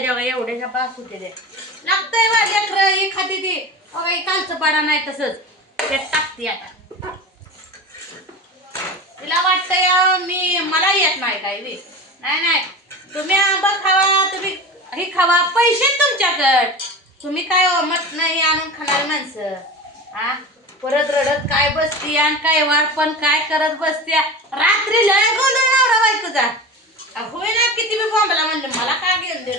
जेव्हा एवढ्याच्या बास होते ते लागतंय बा लेकरं एखादी ती. बघा कालचं पाडा नाही तसंच. त्यात टाकते आता. तिला वाटतंय मी मला येत नाही काय बी. नाही नाही. तुम्ही आंबा खावा तुम्ही हे खावा. पैसे तुमच्याकड. तुम्ही काय मत नाही आणून खाणार माणसं. हा परत रडत काय बसती आणि काय वाढ पण काय करत बसत्या रात्री लय गोंधळ नवरा बायकोचा. होय ना किती मी बॉम्बला म्हणलं मला काय घेऊन दे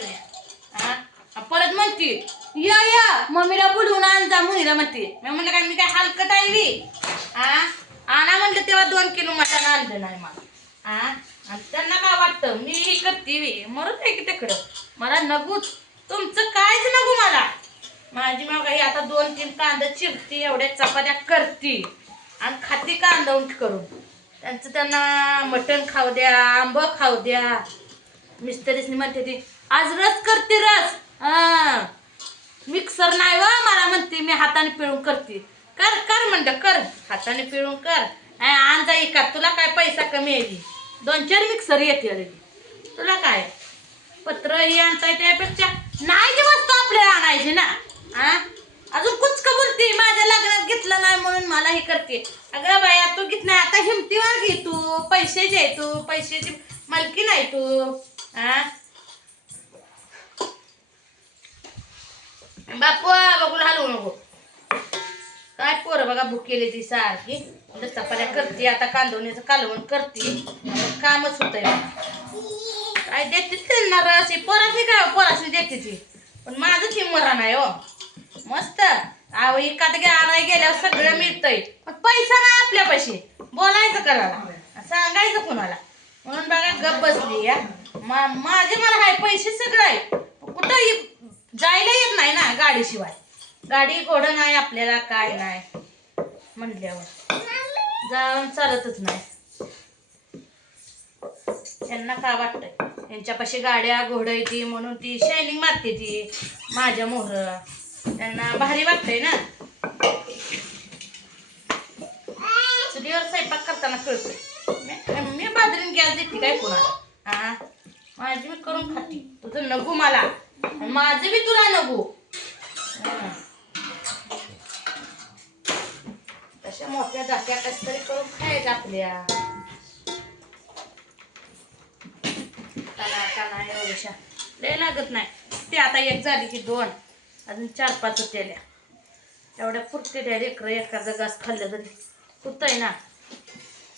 हा? परत म्हणते या या मम्मीला बोलवून आण जा मुलीला म्हणते. मी म्हणलं काय मी काय हलकत आहे बी. हा? आणा म्हणलं तेव्हा दोन किलो मटण आणलं नाही मला. हा? त्यांना काय वाटतं मी करते बी. मरत आहे की तिकडं? मला नगूच तुमचं कायच नगू मला. माझी मग काही आता दोन तीन कांदा चिरती एवढ्या चपात्या करती. आणि खाती कांदा करून. त्यांचं त्यांना मटण खाऊ द्या आंब खाऊ द्या. मिस्टरीसनी म्हणते ती आज रस करते रस. मिक्सर नाही वा मला म्हणते मी हाताने पिळून करते. कर कर म्हणलं कर. हाताने पिळून कर. आणजा का तुला काय पैसा कमी आहे? दोन चार मिक्सर येते तुला काय? पत्र ही आणताय त्यापेक्षा. नाही जी वस्तू आपल्याला आणायची ना. हा? अजून कुच बोलते माझ्या लग्नात घेतलं नाही म्हणून मला हे करते. अगं बाया तू घेत नाही आता हिमतीवर घे तू. पैसे जे तू पैशाची मालकी नाही तू. हा? बापू बघून हलवू नको. काय पोरं बघा भुकेली ती सारखी. चपात्या करते आता कांदवणीचं कालवण करते. आता कामच होतंय. काय देते त्यांना रस? पोराची काय हो? पोराशी देते ती. पण माझं ती मरा नाही हो. मस्त. अहो एखाद गे आणाय गेल्यावर सगळं मिळतंय. पण पैसा नाही आपल्या पैसे. बोलायचं करायला. सांगायचं कोणाला. म्हणून बघा गप बसली या. मा माझे मला हाय पैसे सगळं आहे कुठं इ- जायला येत नाही ना गाडीशिवाय. गाडी घोडं नाही आपल्याला काय नाही म्हटल्यावर. जाऊन चालतच नाही. त्यांना काय वाटतंय? यांच्यापाशी गाड्या घोडं येते म्हणून ती शायनिंग मारते ती माझ्या मोहर. त्यांना भारी वाटतंय ना? चुलीवर स्वयंपाक करताना कळतोय. मी- बाजरीन गॅस देते काय कोणाला? हा माझी मी करून खाते. तुझं नगू मला. माझं बी तुला नगू. तशा मोठ्या जात्या कस तरी करून खायच्या आपल्या. काना काना एवढ्याशा लय लागत नाही. ते आता एक झाली की दोन. अजून चार पाच होत्याल्या एवढ्या पुरते त्या लेकर एखादा घास खाल्लं तरी. होतंय ना.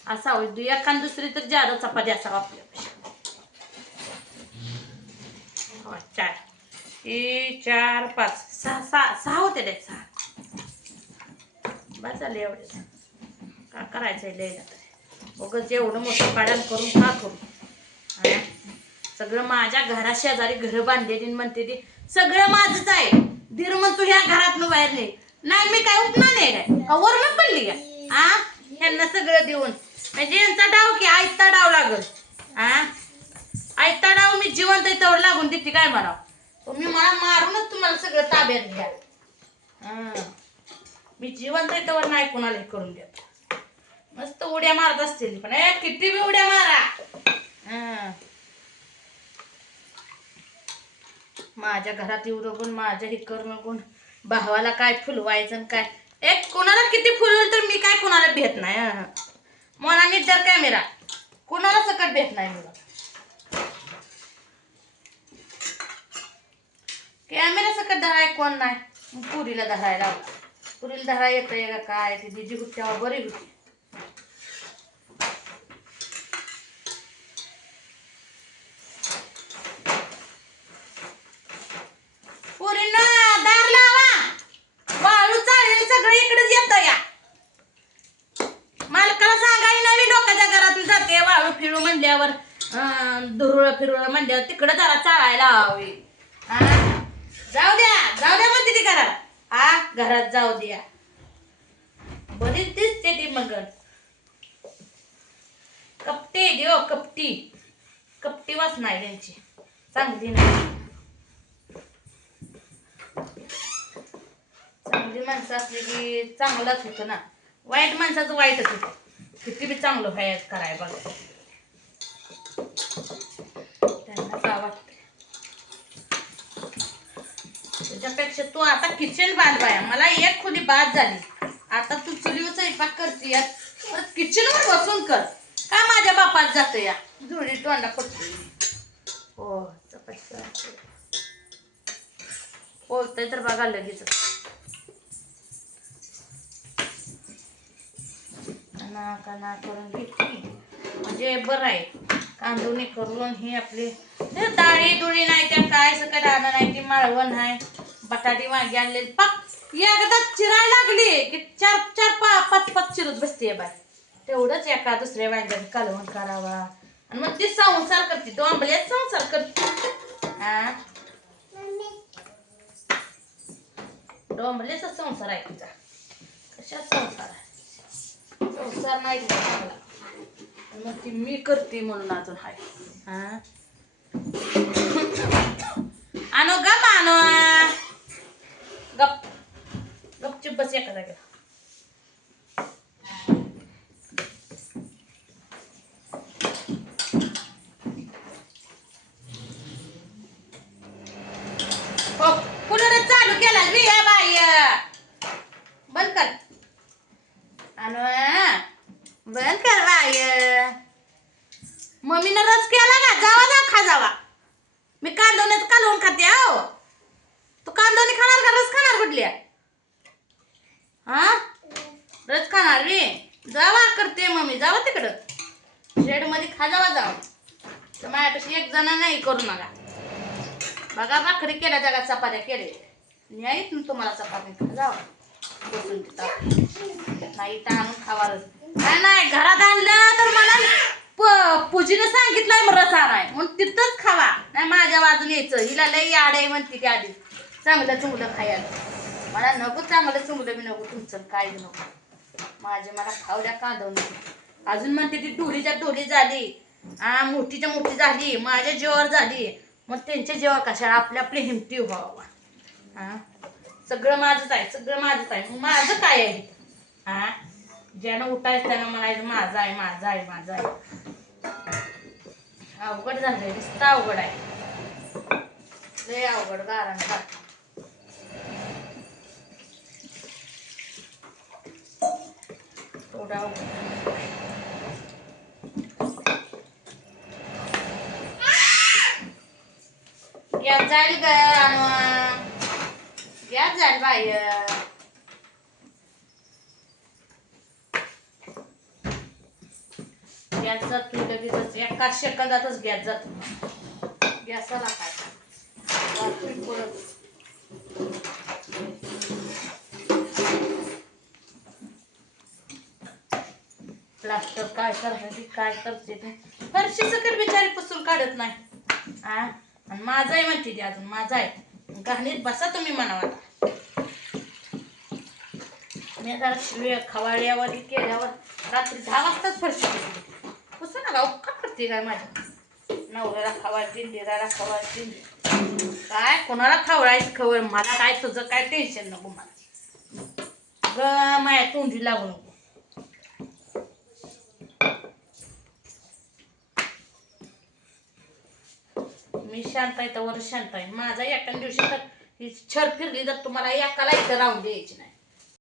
असा होईल. एखाद दुसरी तर जादा चपाती असावं आपल्यापेक्षा. हो, चार. हे चार पाच. सहा सहा सहा होते ते सहा. बस झाले एवढे. का करायचं आहे लिहायला एवढं मोठं पाड्यान करून का करू सगळं माझ्या घरा शेजारी घरं बांधलेली म्हणते ती सगळं माझंच आहे. धीर मग तू ह्या घरातनं बाहेर नाही नाही मी काय उठणार नाही काय? का वरण पडली का आ? ह्यांना सगळं देऊन. म्हणजे यांचा डाव की आयता डाव लागल. आ? आयता डाव मी जिवंत आहे तेवढं लागून देते काय म्हणावं? तुम्ही मला मारूनच तुम्हाला सगळं ताब्यात घ्या. मी जिवंत आहे नाही कोणाला हे करून देत. मस्त उड्या मारत असतील पण ए किती बी उड्या मारा. माझ्या घरात येऊ बघून माझ्या हे कर बघून भावाला काय फुलवायचं आणि काय? एक कोणाला किती फुलवेल तर मी काय कोणाला भेट नाही मला मनाने जर कॅमेरा कोणाला सकट भेट नाही मला? कॅमेरा सकट धराय कोण नाही? पुरीला धरायला पुरीला धराय येतंय का काय? ती दिजी होती तेव्हा बरी होती पुरीनं लावा. वाळू येतं या. मालकाला लोकांच्या घरातून वाळू म्हणल्यावर धुरुळ फिरुळ म्हणल्यावर तिकडं जरा चाळायला हवी. हा? जाऊ द्या जाऊ द्या म्हणते ती घरात आ घरात जाऊ द्या. बरीच दिसते ती मग कपटी देव हो, कपटी. कपटी वाच नाही त्यांची. चांगली नाही. चांगली माणसं असली की चांगलंच होतं ना. वाईट माणसाचं वाईटच होतं. किती बी चांगलं काय कराय बघा. त्यांना तुझ्यापेक्षा तू आता किचन बांधवाय. मला एक खोली बाद झाली. आता तू चुलीवर स्वयंपाक करते परत किचनवर बसून कर. का माझ्या बापात जातो या? धुळी तोंडा पडतो हो चपाती बोलतंय तर बघा लगेच. ना काना करून घेतली. म्हणजे बरं आहे. कांदुणी करून ही आपली डाळी दुळी नाही त्या काय सगळं राहणं नाही ती माळवण आहे. बटाटी वांगी आणलेली. पाक एकदा चिराय लागली की चार चार पा पाच पाच चिरत बसते बाय तेवढंच एका दुसऱ्या वांग्याने कालवण करावा. आणि मग ती संसार करते तो आंबल्यात संसार करते. हा डोंबलेचा संसार आहे तुझा कशा संसार आहे? संसार नाही तिचा चांगला. मग ती मी करते म्हणून अजून हाय. हा गपचूप बस एका जागेला हो चालू केला बी या बाई बंद कर आणू बंद कर बाई मम्मीनं रस केला का जावा जा खा जावा मी कांदवण्यात कालवून खाते हो तू कांदोणी खाणार का रस खाणार कुठल्या हा? रस खाणार रे जावा करते मम्मी. जावा तिकडं. शेडमध्ये खा जावा जावा. तर माझ्यापेक्षा एक जण नाही करू नका. बघा भाकरी केल्या जगात चपात्या केले न्यायत ना तुम्हाला चपात्या खा जावा. बसून तिथं. नाही तर आणून खावारच नाही नाही घरात आणलं तर मला प- पूजीनं सांगितलंय मग रस आणाय. म्हणून तिथंच खावा. नाही माझ्या बाजूला यायचं. हिला लई आड आहे म्हणते ती आधी. चांगलं चुंगलं खायला. मला नको चांगलं चुंगलं बी नको तुमचं काय बी नको. माझे मला खावड्या द्या कांदवून अजून म्हणते ती डोलीच्या डोली झाली. हा मोठीच्या मोठी झाली माझ्या जेवावर झाली. मग त्यांच्या जेव्हा कशा? आपल्या आपली हिमती व्हावा. हा सगळं माझंच आहे सगळं माझंच आहे. मग माझं काय आहे? हा ज्यानं उठायचं त्यानं म्हणायचं माझं आहे माझं आहे माझं आहे. अवघड झालंय नुसतं अवघड आहे. लय अवघड गारण खात गॅस जाईल ग आणून गॅस जाईल बाहेर गॅस जातो लगेच एका सेकंदातच गॅस जात. गॅसाला काय? तर काय करते काय करते ते? फरशी सकट बिचारी पुसून काढत नाही. आ? आणि माझा आहे म्हणते ती अजून माझा आहे. घाणीत बसा तुम्ही म्हणावा मी जरा वेळ खवाळ्यावर केल्यावर रात्री दहा वाजताच फरशी पुसली पुसू नका उपका करते काय माझ्या नवऱ्याला खवाळते दिराला खवाळते काय कोणाला खवळायचं खवळ? मला काय तुझं काय टेन्शन नको मला. ग माया तोंडी लागू नको. मी शांत आहे तर वर शांत आहे. माझा एका दिवशी तर ही छर फिरली तर तुम्हाला एकाला इथं राहून द्यायची नाही.